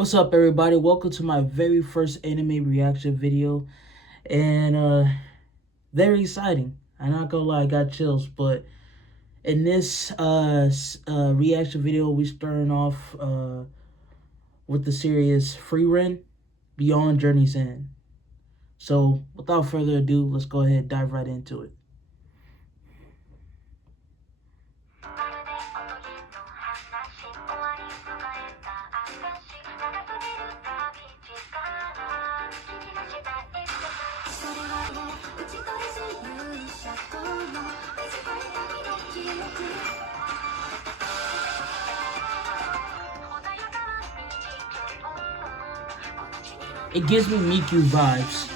What's up, everybody? Welcome to my very first anime reaction video, and very exciting. I'm not gonna lie, I got chills. But in this reaction video, we starting off with the series Frieren Beyond Journey's End. So without further ado, let's go ahead and dive right into it. It gives me Miku vibes.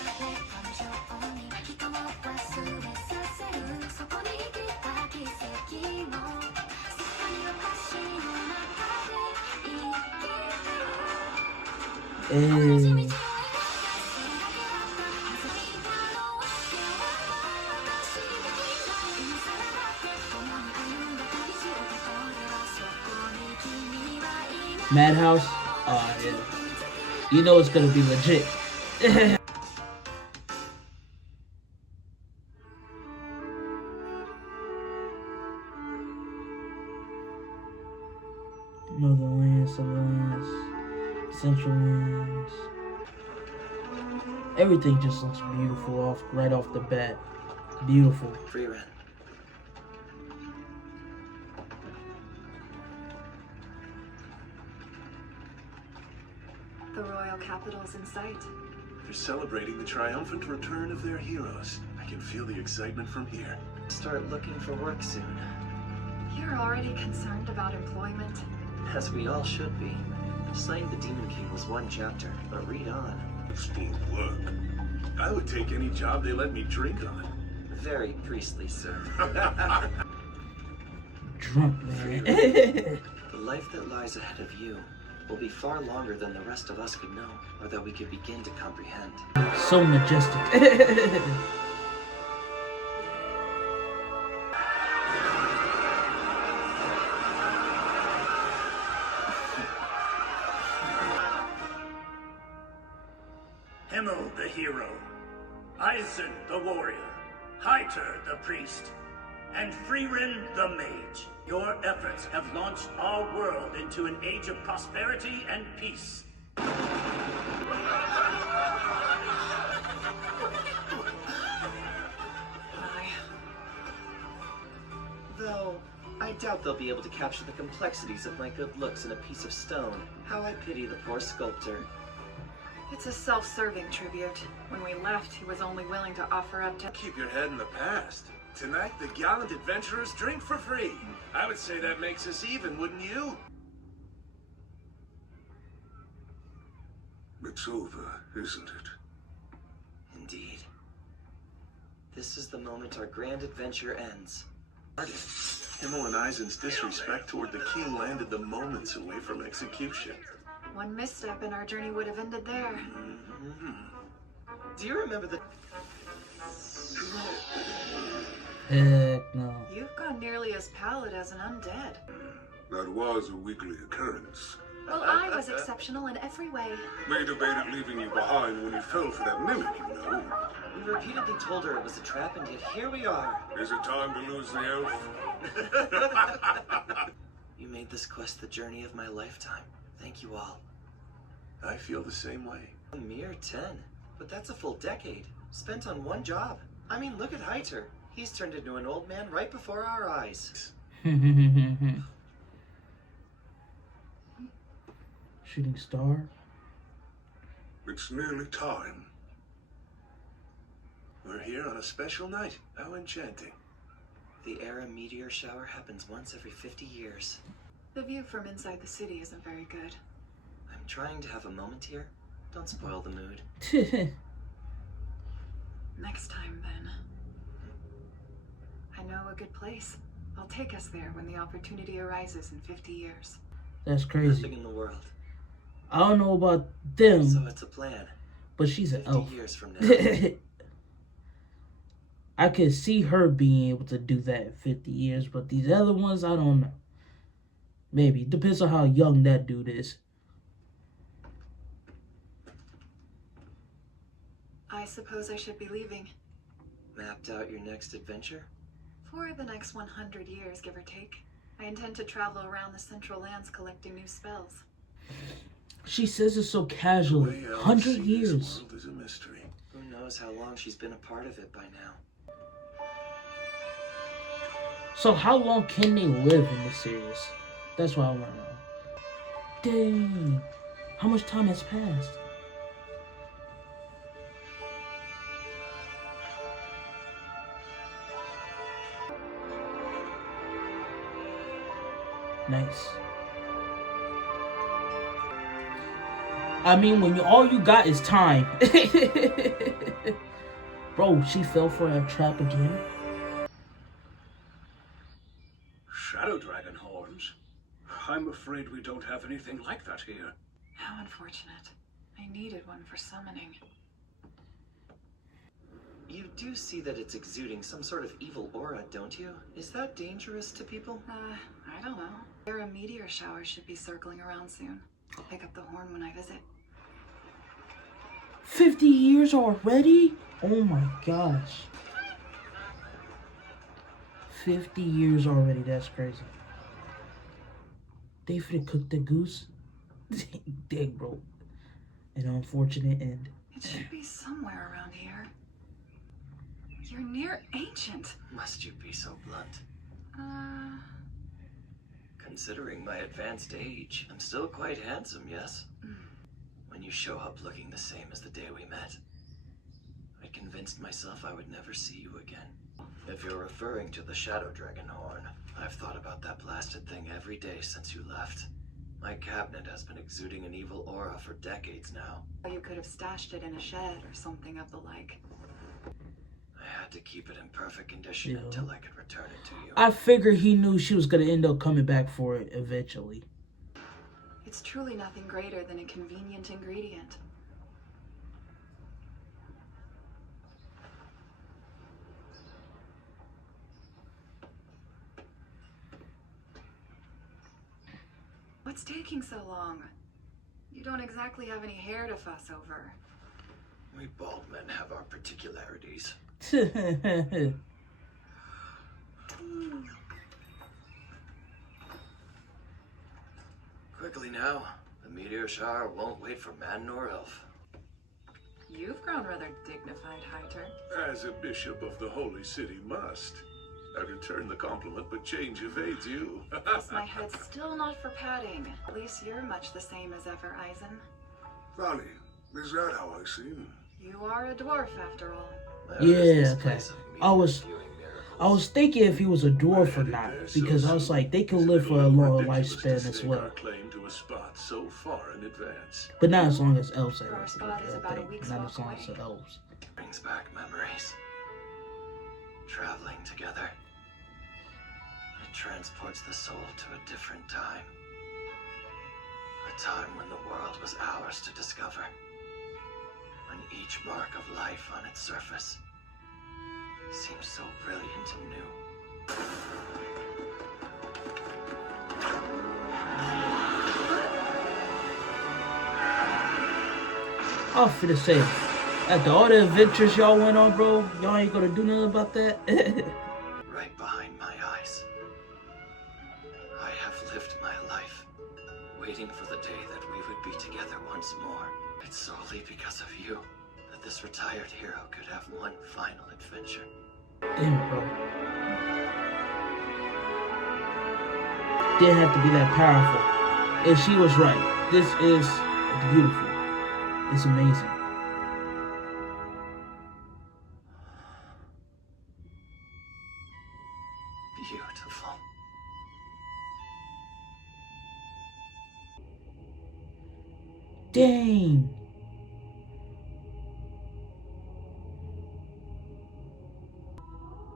Madhouse? Oh, yeah. You know it's gonna be legit. Northern Lands, Southern Lands, Central Lands. Everything just looks beautiful right off the bat. Beautiful. Frieren. The royal capital is in sight. They're celebrating the triumphant return of their heroes. I can feel the excitement from here. Start looking for work soon. You're already concerned about employment? As we all should be. Slaying the Demon King was one chapter, but read on. Explore work. I would take any job they let me drink on. Very priestly, sir. Drunk, man. The life that lies ahead of you will be far longer than the rest of us could know, or that we could begin to comprehend. So majestic. Himmel the hero, Eisen the warrior, Heiter the priest, and Frieren the mage. Your efforts have launched our world into an age of prosperity and peace. Though, I doubt they'll be able to capture the complexities of my good looks in a piece of stone. How I pity the poor sculptor. It's a self-serving tribute. When we left, he was only willing to offer up to... Keep your head in the past. Tonight, the gallant adventurers drink for free. I would say that makes us even, wouldn't you? It's over, isn't it? Indeed. This is the moment our grand adventure ends. Himmel and Eisen's disrespect toward the king landed them moments away from execution. One misstep and our journey would have ended there. Do you remember the... Heck no. You've gone nearly as pallid as an undead. That was a weekly occurrence. Well, I was exceptional in every way. We debated leaving you behind when you fell for that mimic, you know. We repeatedly told her it was a trap, and yet here we are. Is it time to lose the elf? You made this quest the journey of my lifetime. Thank you all. I feel the same way. A mere 10, but that's a full decade spent on one job. I mean, look at Heiter. He's turned into an old man right before our eyes. Shooting star. It's nearly time. We're here on a special night. How enchanting. The Era meteor shower happens once every 50 years. The view from inside the city isn't very good. I'm trying to have a moment here. Don't spoil the mood. Next time, then. I know a good place. I'll take us there when the opportunity arises in 50 years. That's crazy. Nothing in the world. I don't know about them, So it's a plan. but she's an 50 elf. years from now. I could see her being able to do that in 50 years, but these other ones, I don't know. Maybe. Depends on how young that dude is. I suppose I should be leaving. Mapped out your next adventure? For the next 100 years, give or take. I intend to travel around the Central Lands collecting new spells. She says it so casually. The way 100 Alice sees years. this world is a mystery. Who knows how long she's been a part of it by now? So how long can they live in this series? That's what I want to know. Dang. How much time has passed? Nice. I mean, when all you got is time. Bro, she fell for a trap again. Shadow dragon horns? I'm afraid we don't have anything like that here. How unfortunate. I needed one for summoning. You do see that it's exuding some sort of evil aura, don't you? Is that dangerous to people? I don't know. There a meteor shower should be circling around soon. I'll pick up the horn when I visit. 50 years already? Oh my gosh. 50 years already, that's crazy. They finna cook the goose? Dang, bro. An unfortunate end. It should be somewhere around here. You're near ancient. Must you be so blunt? Uh, Considering my advanced age, I'm still quite handsome, yes? When you show up looking the same as the day we met, I convinced myself I would never see you again. If you're referring to the Shadow Dragon Horn, I've thought about that blasted thing every day since you left. My cabinet has been exuding an evil aura for decades now. you could have stashed it in a shed or something of the like. I had to keep it in perfect condition Yeah. until I could return it to you. I figured he knew she was gonna end up coming back for it eventually. It's truly nothing greater than a convenient ingredient. What's taking so long? You don't exactly have any hair to fuss over. We bald men have our particularities. Quickly now. The meteor shower won't wait for man nor elf. You've grown rather dignified, Hyter. As a bishop of the holy city must. I return the compliment, but change evades you. Guess my head's still not for padding. At least you're much the same as ever, Eisen. Funny, is that how I seem? You are a dwarf, after all. Where Yeah, is this okay. place of I was- meteor viewing miracles? I was thinking if he was a dwarf or not, because I was like, they could live for a long lifespan as well. Claim to a spot so far in advance. But not as long as elves, I Our don't spot is about a think. week's Not walk as long as away. the elves. Brings back memories. Traveling together. It transports the soul to a different time. A time when the world was ours to discover. When each mark of life on its surface seems so brilliant and new. I was finna say, after all the adventures y'all went on, bro, y'all ain't gonna do nothing about that? Right behind my eyes. I have lived my life, waiting for the day that we would be together once more. It's solely because of you that this retired hero could have one final adventure. Damn it, bro. Didn't have to be that powerful. And she was right. This is beautiful. It's amazing. Beautiful. Dang.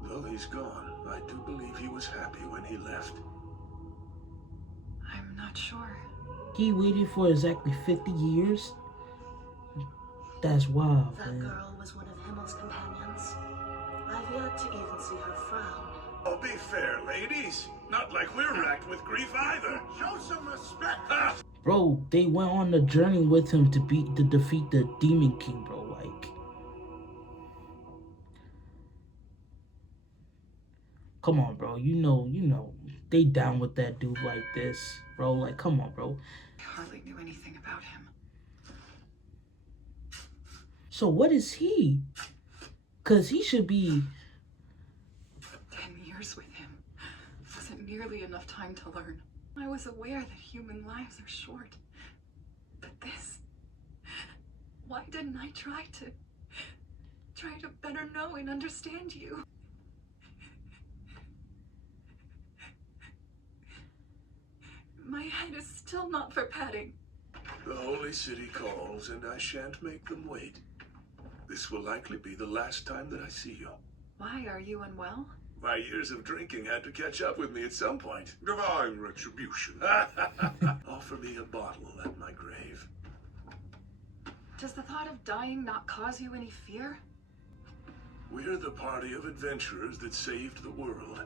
Though he's gone, I do believe he was happy when he left. I'm not sure. He waited for exactly 50 years? That's wild, That man. girl was one of Himmel's companions. I've yet to even see her frown. Oh, be fair, ladies. Not like we're racked with grief either. Show some respect. Ha! Bro, they went on the journey with him to defeat the Demon King, bro. Like, Come on, bro. You know, they down with that dude like this, bro. Like, come on, bro. I hardly knew anything about him. So what is he? Cause he should be. 10 years with him wasn't nearly enough time to learn. I was aware that human lives are short. But this... Why didn't I try to better know and understand you? My head is still not for patting. The Holy City calls, and I shan't make them wait. This will likely be the last time that I see you. Why, are you unwell? My years of drinking had to catch up with me at some point. Divine retribution. Offer me a bottle at my grave. Does the thought of dying not cause you any fear? We're the party of adventurers that saved the world.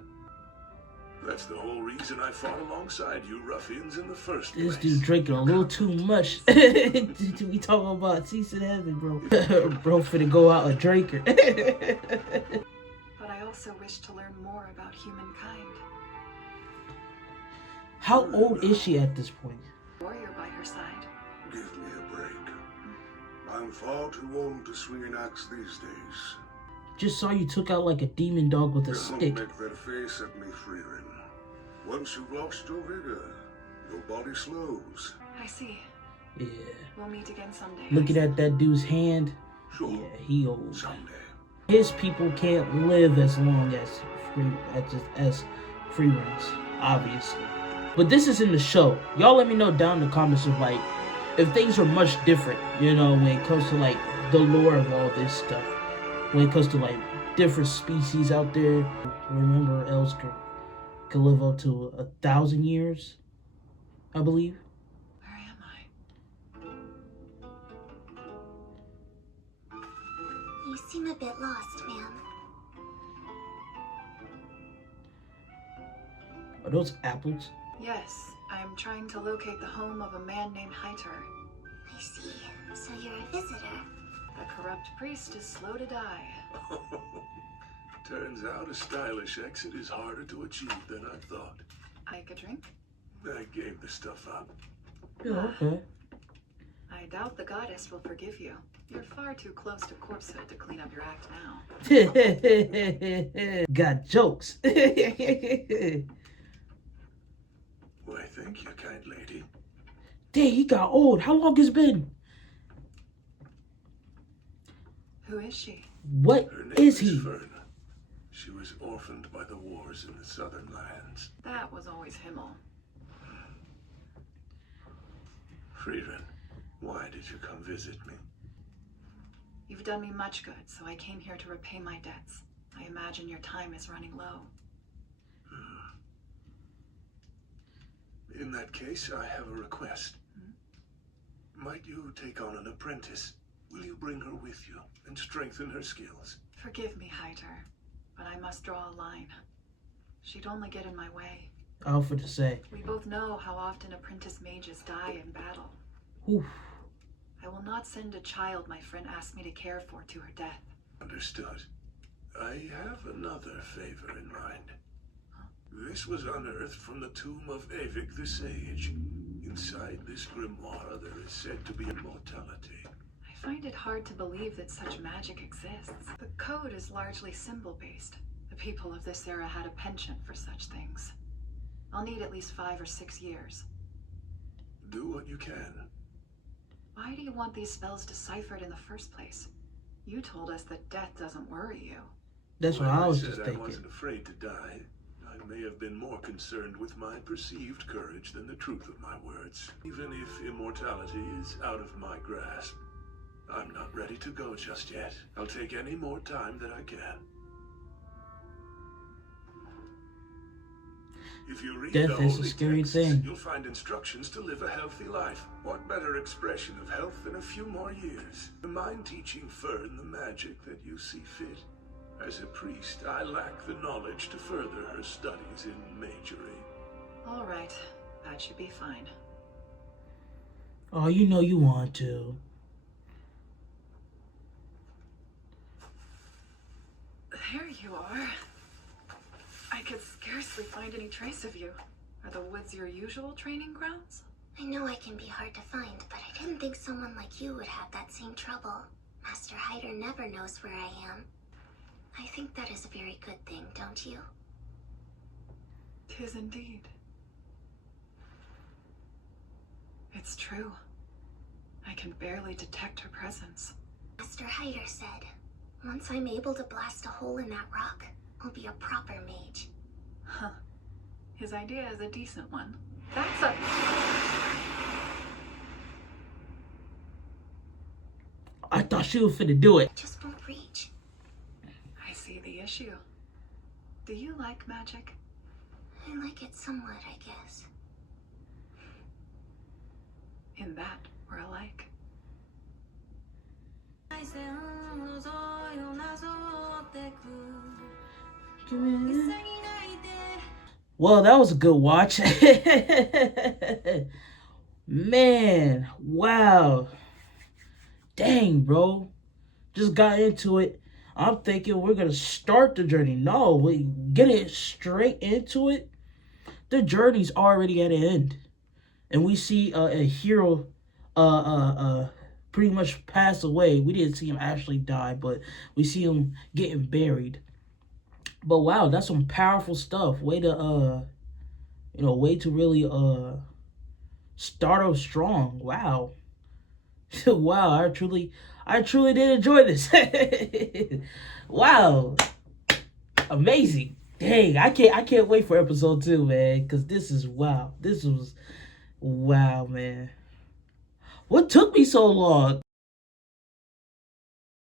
That's the whole reason I fought alongside you ruffians in the first place. This dude drinking a little too much. To be talking about seats in heaven, bro. Bro finna go out a drinker. But I also wish to learn more about humankind. How old is she at this point? Warrior by her side. Give me a break. I'm far too old to swing an axe these days. Just saw you took out like a demon dog with a Don't stick. make that face at me, Frieren. Once you've lost your vigor, your body slows. I see. Yeah. We'll meet again someday. Looking at that dude's hand. Sure, Yeah, he old. someday. His people can't live as long as Frieren's, obviously. But this is in the show. Y'all let me know down in the comments of like if things are much different, you know, when it comes to like the lore of all this stuff. When it comes to like different species out there. Remember elves could live up to 1,000 years, I believe. Where am I? You seem a bit lost, ma'am. Are those apples? Yes, I'm trying to locate the home of a man named Heiter. I see. So you're a visitor. The corrupt priest is slow to die. Turns out a stylish exit is harder to achieve than I thought. Take a drink? I gave the stuff up. Yeah, okay. I doubt the goddess will forgive you. You're far too close to corpsehood to clean up your act now. Got jokes. Why, thank you, kind lady. Dang, he got old. How long has it been? Who is she? What Her name is he? Frieren. She was orphaned by the wars in the southern lands. That was always Himmel. Frieren, why did you come visit me? You've done me much good, so I came here to repay my debts. I imagine your time is running low. In that case, I have a request. Might you take on an apprentice? Will you bring her with you and strengthen her skills? Forgive me, Heiter, but I must draw a line. She'd only get in my way. I offer to say. We both know how often apprentice mages die in battle. Oof. I will not send a child my friend asked me to care for to her death. Understood. I have another favor in mind. This was unearthed from the tomb of Avik the Sage. Inside this grimoire, there is said to be immortality. I find it hard to believe that such magic exists. The code is largely symbol-based. The people of this era had a penchant for such things. I'll need at least 5 or 6 years. Do what you can. Why do you want these spells deciphered in the first place? You told us that death doesn't worry you. That's what When I was said just I thinking. wasn't afraid to die. I may have been more concerned with my perceived courage than the truth of my words. Even if immortality is out of my grasp, I'm not ready to go just yet. I'll take any more time that I can. If you read Death the is a holy scary texts, thing. you'll find instructions to live a healthy life. What better expression of health than a few more years? Mind teaching Frieren the magic that you see fit? As a priest, I lack the knowledge to further her studies in majory. All right, that should be fine. Oh, you know you want to. There you are. I scarcely find any trace of you. Are the woods your usual training grounds? I know I can be hard to find, but I didn't think someone like you would have that same trouble. Master Hyder never knows where I am. I think that is a very good thing, don't you? 'Tis indeed. It's true. I can barely detect her presence. Master Hyder said, once I'm able to blast a hole in that rock, I'll be a proper mage. Huh. His idea is a decent one. That's a... I thought she was finna do it. I just won't reach. I see the issue. Do you like magic? I like it somewhat, I guess. In that, we're alike. Well, that was a good watch. Man, wow. Dang, bro. Just got into it. I'm thinking we're going to start the journey. No, we get it straight into it. The journey's already at an end. And we see a hero pretty much pass away. We didn't see him actually die, but we see him getting buried. But wow, that's some powerful stuff. Way to way to really start off strong. Wow. Wow, I truly did enjoy this. Wow. Amazing. Dang, I can't wait for episode 2, man, cuz this is wow. This was wow, man. What took me so long?